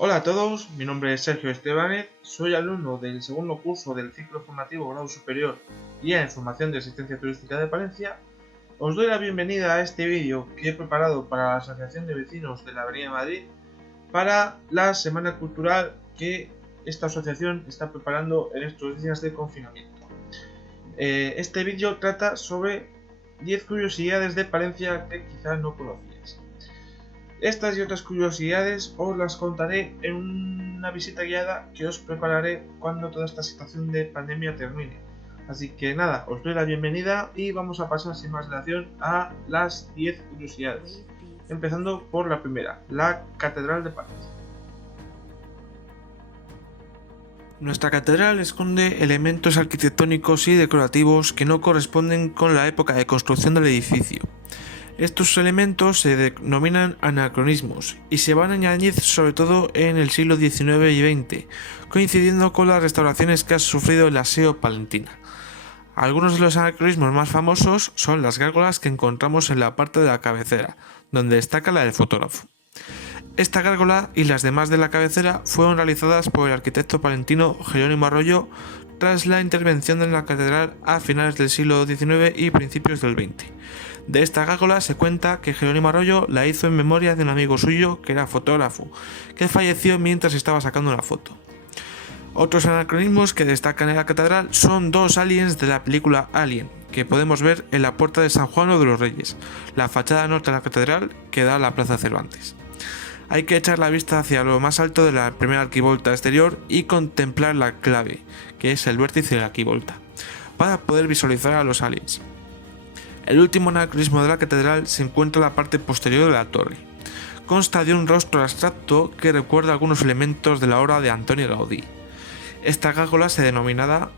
Hola a todos, mi nombre es Sergio Estebanez, soy alumno del segundo curso del ciclo formativo grado superior Guía en Formación de Asistencia Turística de Palencia. Os doy la bienvenida a este vídeo que he preparado para la Asociación de Vecinos de la Avenida de Madrid para la Semana Cultural que esta asociación está preparando en estos días de confinamiento. Este vídeo trata sobre 10 curiosidades de Palencia que quizás no conocíais. Estas y otras curiosidades os las contaré en una visita guiada que os prepararé cuando toda esta situación de pandemia termine. Así que nada, os doy la bienvenida y vamos a pasar sin más dilación a las 10 curiosidades. Empezando por la primera, la Catedral de Palencia. Nuestra catedral esconde elementos arquitectónicos y decorativos que no corresponden con la época de construcción del edificio. Estos elementos se denominan anacronismos y se van a añadir sobre todo en el siglo XIX y XX, coincidiendo con las restauraciones que ha sufrido el aseo palentina. Algunos de los anacronismos más famosos son las gárgolas que encontramos en la parte de la cabecera, donde destaca la del fotógrafo. Esta gárgola y las demás de la cabecera fueron realizadas por el arquitecto palentino Jerónimo Arroyo tras la intervención en la catedral a finales del siglo XIX y principios del XX. De esta gárgola se cuenta que Jerónimo Arroyo la hizo en memoria de un amigo suyo que era fotógrafo, que falleció mientras estaba sacando una foto. Otros anacronismos que destacan en la catedral son dos aliens de la película Alien, que podemos ver en la puerta de San Juan de los Reyes, la fachada norte de la catedral que da a la Plaza Cervantes. Hay que echar la vista hacia lo más alto de la primera arquivolta exterior y contemplar la clave, que es el vértice de la arquivolta, para poder visualizar a los aliens. El último anacronismo de la catedral se encuentra en la parte posterior de la torre. Consta de un rostro abstracto que recuerda algunos elementos de la obra de Antonio Gaudí. Esta gárgola se denominaba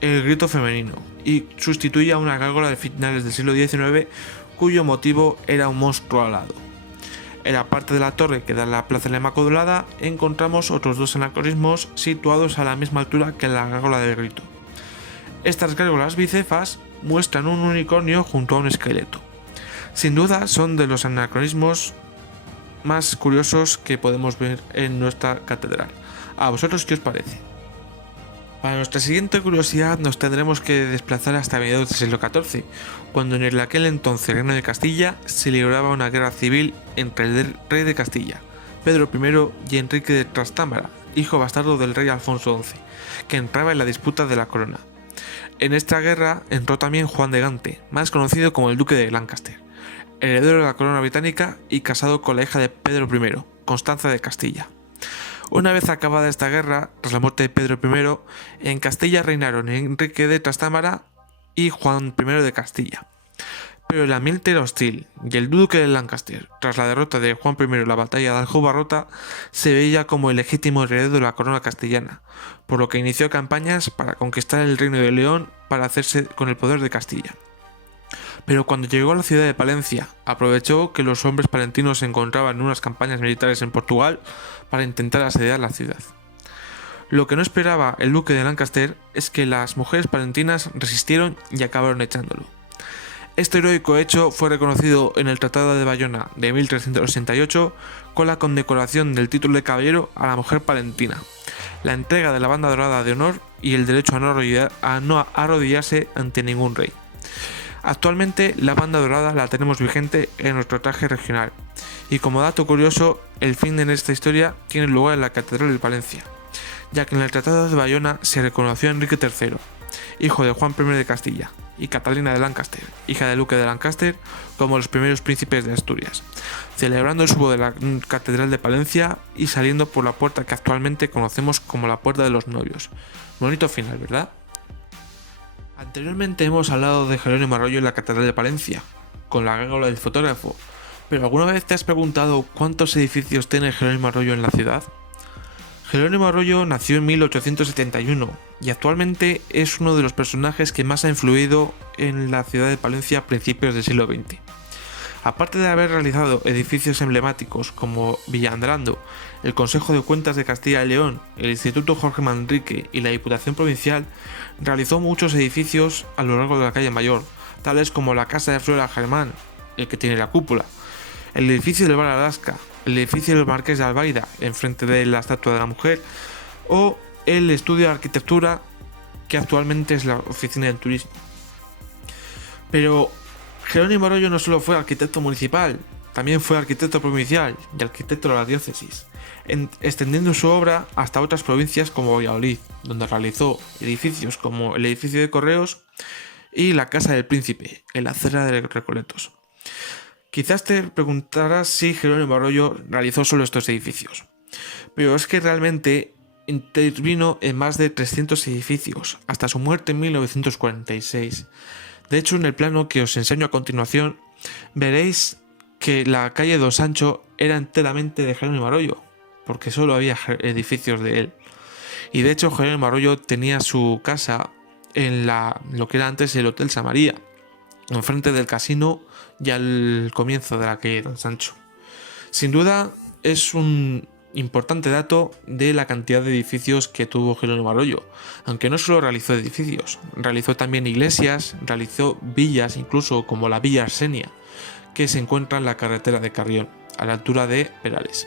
el grito femenino y sustituye a una gárgola de finales del siglo XIX cuyo motivo era un monstruo alado. En la parte de la torre que da a la Plaza de la Inmaculada encontramos otros dos anacronismos situados a la misma altura que la gárgola del grito. Estas gárgolas bicefas muestran un unicornio junto a un esqueleto. Sin duda son de los anacronismos más curiosos que podemos ver en nuestra catedral. ¿A vosotros qué os parece? Para nuestra siguiente curiosidad nos tendremos que desplazar hasta mediados del siglo XIV, cuando en aquel entonces reino de Castilla se libraba una guerra civil entre el rey de Castilla, Pedro I, y Enrique de Trastámara, hijo bastardo del rey Alfonso XI, que entraba en la disputa de la corona. En esta guerra entró también Juan de Gante, más conocido como el duque de Lancaster, heredero de la corona británica y casado con la hija de Pedro I, Constanza de Castilla. Una vez acabada esta guerra, tras la muerte de Pedro I, en Castilla reinaron Enrique de Trastámara y Juan I de Castilla. Pero el ambiente era hostil, y el duque de Lancaster, tras la derrota de Juan I en la batalla de Aljubarrota, se veía como el legítimo heredero de la corona castellana, por lo que inició campañas para conquistar el reino de León para hacerse con el poder de Castilla. Pero cuando llegó a la ciudad de Palencia, aprovechó que los hombres palentinos se encontraban en unas campañas militares en Portugal para intentar asediar la ciudad. Lo que no esperaba el duque de Lancaster es que las mujeres palentinas resistieron y acabaron echándolo. Este heroico hecho fue reconocido en el Tratado de Bayona de 1388 con la condecoración del título de caballero a la mujer palentina, la entrega de la banda dorada de honor y el derecho a no arrodillarse ante ningún rey. Actualmente la banda dorada la tenemos vigente en nuestro traje regional y como dato curioso el fin de esta historia tiene lugar en la Catedral de Palencia, ya que en el Tratado de Bayona se reconoció a Enrique III, hijo de Juan I de Castilla, y Catalina de Lancaster, hija del duque de Lancaster, como los primeros príncipes de Asturias, celebrando el subo de la Catedral de Palencia y saliendo por la puerta que actualmente conocemos como la Puerta de los Novios. Bonito final, ¿verdad? Anteriormente hemos hablado de Jerónimo Arroyo en la Catedral de Palencia, con la gárgola del fotógrafo, pero ¿alguna vez te has preguntado cuántos edificios tiene Jerónimo Arroyo en la ciudad? Jerónimo Arroyo nació en 1871 y actualmente es uno de los personajes que más ha influido en la ciudad de Palencia a principios del siglo XX. Aparte de haber realizado edificios emblemáticos como Villa Andrando, el Consejo de Cuentas de Castilla y León, el Instituto Jorge Manrique y la Diputación Provincial, realizó muchos edificios a lo largo de la calle Mayor, tales como la Casa de Flora Germán, el que tiene la cúpula, el edificio del Bar Alaska, el edificio del Marqués de Albaida, enfrente de la Estatua de la Mujer, o el estudio de arquitectura, que actualmente es la Oficina del Turismo. Pero Jerónimo Arroyo no solo fue arquitecto municipal, también fue arquitecto provincial y arquitecto de la diócesis, extendiendo su obra hasta otras provincias como Valladolid, donde realizó edificios como el edificio de Correos y la Casa del Príncipe, en la Acera de Recoletos. Quizás te preguntarás si Jerónimo Arroyo realizó solo estos edificios, pero es que realmente intervino en más de 300 edificios, hasta su muerte en 1946. De hecho, en el plano que os enseño a continuación, veréis que la calle Don Sancho era enteramente de Jerónimo Arroyo, porque solo había edificios de él. Y de hecho, Jerónimo Arroyo tenía su casa en lo que era antes el Hotel Samaría, enfrente del casino y al comienzo de la calle Don Sancho. Sin duda, es un importante dato de la cantidad de edificios que tuvo Jerónimo Arroyo, aunque no solo realizó edificios, realizó también iglesias, realizó villas, incluso como la Villa Arsenia, que se encuentra en la carretera de Carrión, a la altura de Perales.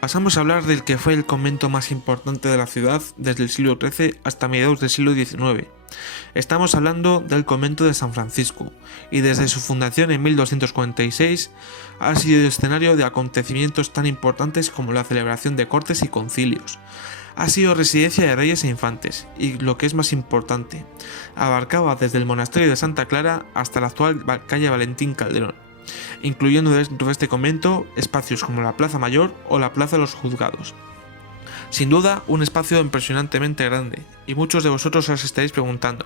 Pasamos a hablar del que fue el convento más importante de la ciudad desde el siglo XIII hasta mediados del siglo XIX. Estamos hablando del convento de San Francisco, y desde su fundación en 1246 ha sido escenario de acontecimientos tan importantes como la celebración de cortes y concilios. Ha sido residencia de reyes e infantes, y lo que es más importante, abarcaba desde el monasterio de Santa Clara hasta la actual calle Valentín Calderón, incluyendo dentro de este convento espacios como la Plaza Mayor o la Plaza de los Juzgados. Sin duda, un espacio impresionantemente grande, y muchos de vosotros os estaréis preguntando,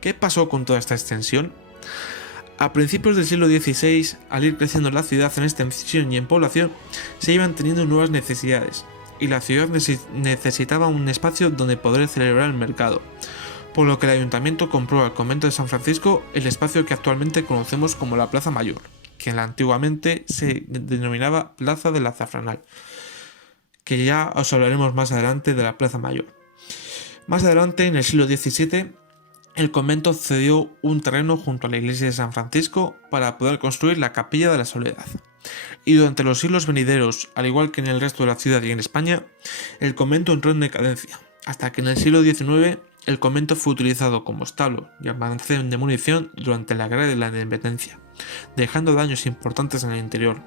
¿qué pasó con toda esta extensión? A principios del siglo XVI, al ir creciendo la ciudad en extensión y en población, se iban teniendo nuevas necesidades, y la ciudad necesitaba un espacio donde poder celebrar el mercado, por lo que el ayuntamiento compró al convento de San Francisco el espacio que actualmente conocemos como la Plaza Mayor, que antiguamente se denominaba Plaza del Azafranal, que ya os hablaremos más adelante de la Plaza Mayor. Más adelante, en el siglo XVII, el convento cedió un terreno junto a la iglesia de San Francisco para poder construir la Capilla de la Soledad. Y durante los siglos venideros, al igual que en el resto de la ciudad y en España, el convento entró en decadencia, hasta que en el siglo XIX el convento fue utilizado como establo y almacén de munición durante la Guerra de la Independencia, dejando daños importantes en el interior.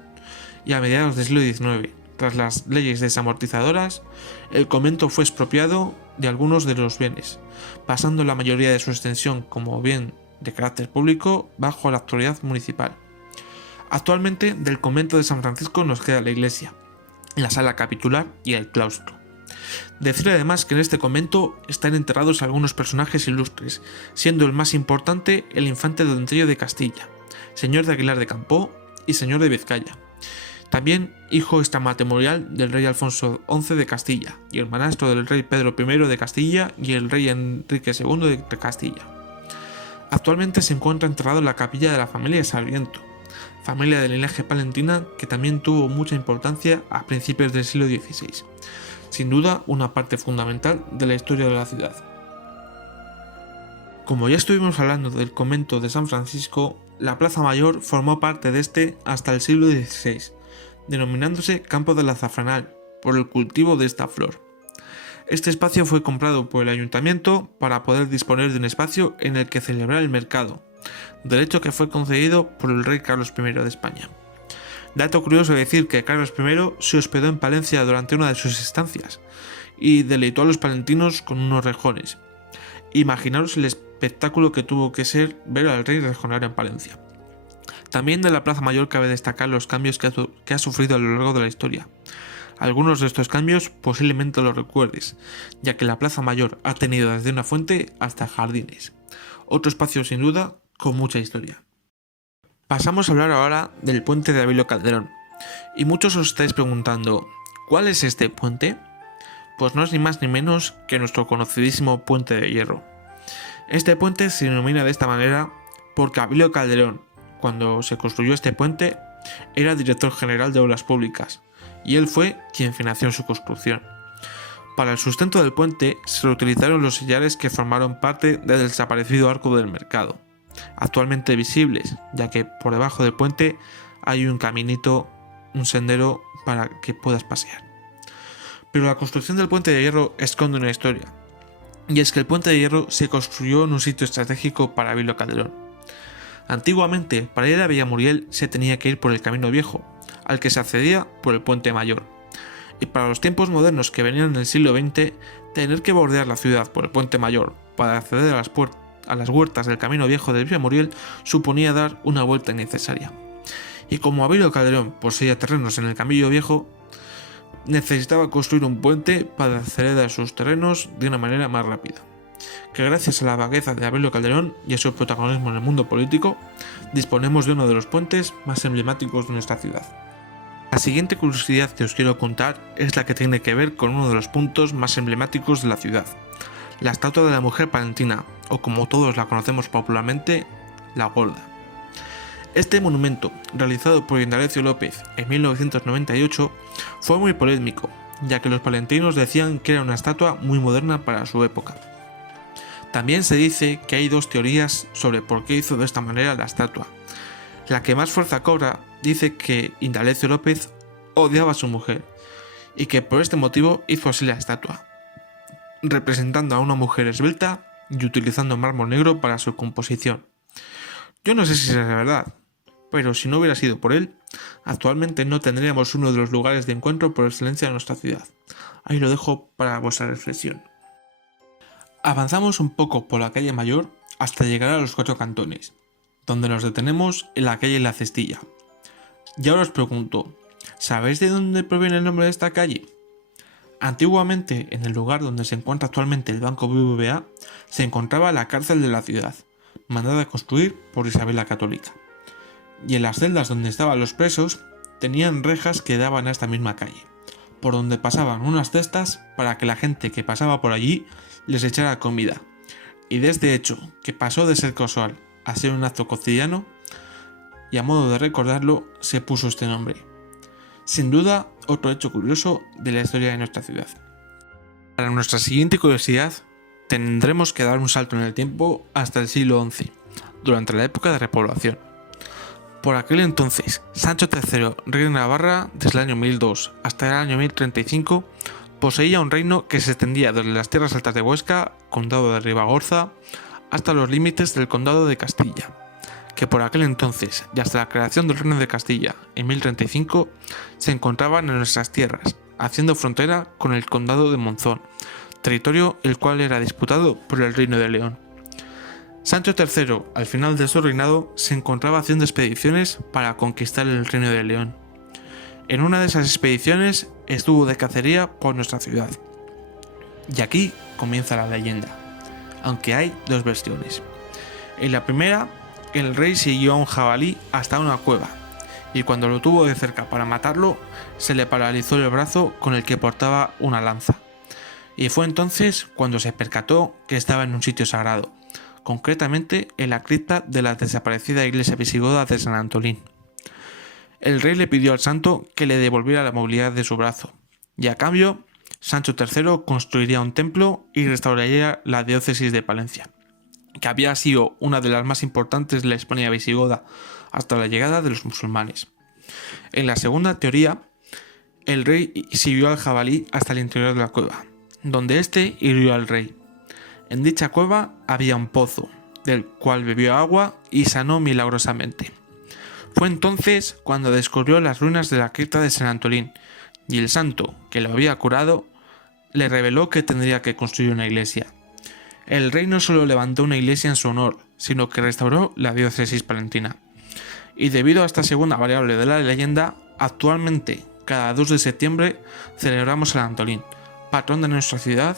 Y a mediados del siglo XIX, tras las leyes desamortizadoras, el convento fue expropiado de algunos de los bienes, pasando la mayoría de su extensión como bien de carácter público bajo la autoridad municipal. Actualmente, del convento de San Francisco nos queda la iglesia, la sala capitular y el claustro. Decir además que en este convento están enterrados algunos personajes ilustres, siendo el más importante el infante Don Tello de Castilla, señor de Aguilar de Campoo y señor de Vizcaya. También hijo extramatrimonial del rey Alfonso XI de Castilla y hermanastro del rey Pedro I de Castilla y el rey Enrique II de Castilla. Actualmente se encuentra enterrado en la capilla de la familia de Sarmiento, familia de linaje palentina que también tuvo mucha importancia a principios del siglo XVI. Sin duda, una parte fundamental de la historia de la ciudad. Como ya estuvimos hablando del convento de San Francisco, la Plaza Mayor formó parte de este hasta el siglo XVI, denominándose Campo del Azafranal, por el cultivo de esta flor. Este espacio fue comprado por el ayuntamiento para poder disponer de un espacio en el que celebrar el mercado, derecho que fue concedido por el rey Carlos I de España. Dato curioso decir que Carlos I se hospedó en Palencia durante una de sus estancias y deleitó a los palentinos con unos rejones. Imaginaros el espectáculo que tuvo que ser ver al rey rejonar en Palencia. También de la Plaza Mayor cabe destacar los cambios que ha sufrido a lo largo de la historia. Algunos de estos cambios posiblemente los recuerdes, ya que la Plaza Mayor ha tenido desde una fuente hasta jardines. Otro espacio sin duda con mucha historia. Pasamos a hablar ahora del puente de Abilio Calderón. Y muchos os estáis preguntando, ¿cuál es este puente? Pues no es ni más ni menos que nuestro conocidísimo Puente de Hierro. Este puente se denomina de esta manera porque Abilio Calderón, cuando se construyó este puente, era director general de Obras Públicas, y él fue quien financió su construcción. Para el sustento del puente se reutilizaron los sillares que formaron parte del desaparecido Arco del Mercado, actualmente visibles, ya que por debajo del puente hay un caminito un sendero para que puedas pasear. Pero la construcción del puente de hierro esconde una historia, y es que el puente de hierro se construyó en un sitio estratégico para Ávilo Calderón. Antiguamente, para ir a Villamuriel se tenía que ir por el Camino Viejo, al que se accedía por el Puente Mayor. Y para los tiempos modernos que venían en el siglo XX, tener que bordear la ciudad por el Puente Mayor para acceder a las huertas del Camino Viejo de Villamuriel suponía dar una vuelta innecesaria. Y como Ávilo Calderón poseía terrenos en el Camino Viejo, necesitaba construir un puente para acceder a sus terrenos de una manera más rápida. Que gracias a la vagueza de Ávilo Calderón y a su protagonismo en el mundo político, disponemos de uno de los puentes más emblemáticos de nuestra ciudad. La siguiente curiosidad que os quiero contar es la que tiene que ver con uno de los puntos más emblemáticos de la ciudad, la estatua de la mujer palentina, o como todos la conocemos popularmente, la Gorda. Este monumento, realizado por Indalecio López en 1998, fue muy polémico, ya que los palentinos decían que era una estatua muy moderna para su época. También se dice que hay dos teorías sobre por qué hizo de esta manera la estatua. La que más fuerza cobra dice que Indalecio López odiaba a su mujer, y que por este motivo hizo así la estatua, representando a una mujer esbelta y utilizando mármol negro para su composición. Yo no sé si será verdad, pero si no hubiera sido por él, actualmente no tendríamos uno de los lugares de encuentro por excelencia de nuestra ciudad. Ahí lo dejo para vuestra reflexión. Avanzamos un poco por la calle Mayor hasta llegar a los Cuatro Cantones, donde nos detenemos en la calle La Cestilla. Y ahora os pregunto, ¿sabéis de dónde proviene el nombre de esta calle? Antiguamente, en el lugar donde se encuentra actualmente el Banco BBVA, se encontraba la cárcel de la ciudad, mandada a construir por Isabel la Católica. Y en las celdas donde estaban los presos, tenían rejas que daban a esta misma calle, por donde pasaban unas cestas para que la gente que pasaba por allí les echara comida. Y de este hecho, que pasó de ser casual a ser un acto cotidiano, y a modo de recordarlo, se puso este nombre. Sin duda, otro hecho curioso de la historia de nuestra ciudad. Para nuestra siguiente curiosidad, tendremos que dar un salto en el tiempo hasta el siglo XI, durante la época de repoblación. Por aquel entonces, Sancho III, rey de Navarra desde el año 1002 hasta el año 1035, poseía un reino que se extendía desde las tierras altas de Huesca, condado de Ribagorza, hasta los límites del condado de Castilla, que por aquel entonces y hasta la creación del reino de Castilla en 1035 se encontraban en nuestras tierras, haciendo frontera con el condado de Monzón, territorio el cual era disputado por el reino de León. Sancho III, al final de su reinado, se encontraba haciendo expediciones para conquistar el reino de León. En una de esas expediciones estuvo de cacería por nuestra ciudad. Y aquí comienza la leyenda, aunque hay dos versiones. En la primera, el rey siguió a un jabalí hasta una cueva, y cuando lo tuvo de cerca para matarlo, se le paralizó el brazo con el que portaba una lanza. Y fue entonces cuando se percató que estaba en un sitio sagrado, concretamente en la cripta de la desaparecida iglesia visigoda de San Antolín. El rey le pidió al santo que le devolviera la movilidad de su brazo, y a cambio, Sancho III construiría un templo y restauraría la diócesis de Palencia, que había sido una de las más importantes de la Hispania visigoda hasta la llegada de los musulmanes. En la segunda teoría, el rey siguió al jabalí hasta el interior de la cueva, donde éste hirió al rey. En dicha cueva había un pozo, del cual bebió agua y sanó milagrosamente. Fue entonces cuando descubrió las ruinas de la cripta de San Antolín, y el santo, que lo había curado, le reveló que tendría que construir una iglesia. El rey no solo levantó una iglesia en su honor, sino que restauró la diócesis palentina. Y debido a esta segunda variable de la leyenda, actualmente, cada 2 de septiembre, celebramos San Antolín, patrón de nuestra ciudad,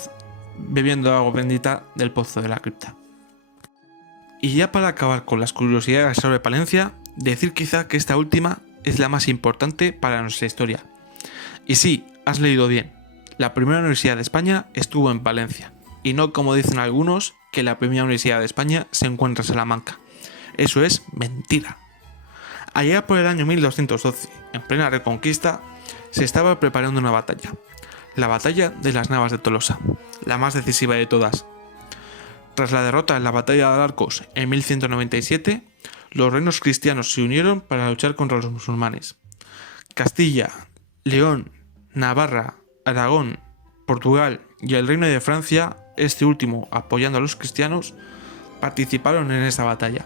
bebiendo agua bendita del pozo de la cripta. Y ya para acabar con las curiosidades sobre Palencia, decir quizá que esta última es la más importante para nuestra historia. Y sí, has leído bien, la primera universidad de España estuvo en Palencia, y no como dicen algunos, que la primera universidad de España se encuentra en Salamanca. Eso es mentira. Allá por el año 1212, en plena Reconquista, se estaba preparando una batalla, la batalla de las Navas de Tolosa, la más decisiva de todas. Tras la derrota en la batalla de Arcos en 1197, los reinos cristianos se unieron para luchar contra los musulmanes, Castilla, León, Navarra, Aragón, Portugal y el Reino de Francia, este último apoyando a los cristianos, participaron en esta batalla.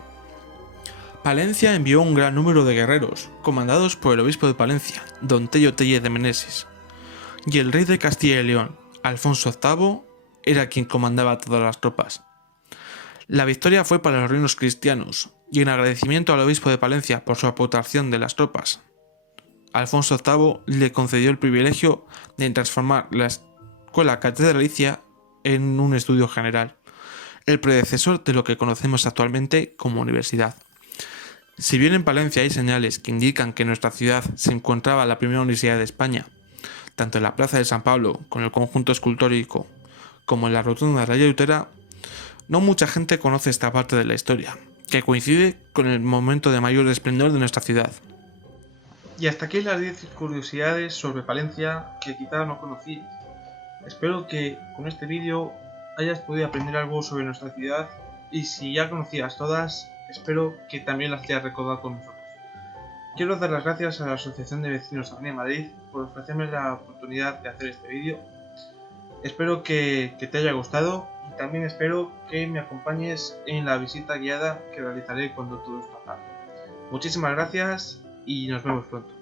Palencia envió un gran número de guerreros, comandados por el obispo de Palencia, don Tello Tellez de Meneses, y el rey de Castilla y León, Alfonso VIII, era quien comandaba todas las tropas. La victoria fue para los reinos cristianos, y en agradecimiento al obispo de Palencia por su aportación de las tropas, Alfonso VIII le concedió el privilegio de transformar la escuela catedralicia en un estudio general, el predecesor de lo que conocemos actualmente como universidad. Si bien en Palencia hay señales que indican que en nuestra ciudad se encontraba la primera universidad de España, tanto en la Plaza de San Pablo con el conjunto escultórico como en la Rotonda de la Yautera, no mucha gente conoce esta parte de la historia, que coincide con el momento de mayor esplendor de nuestra ciudad. Y hasta aquí las 10 curiosidades sobre Palencia que quizás no conocí. Espero que con este vídeo hayas podido aprender algo sobre nuestra ciudad y si ya conocías todas, espero que también las hayas recordado con nosotros. Quiero dar las gracias a la Asociación de Vecinos de Madrid por ofrecerme la oportunidad de hacer este vídeo. Espero que te haya gustado y también espero que me acompañes en la visita guiada que realizaré cuando todo esto acabe. Muchísimas gracias y nos vemos pronto.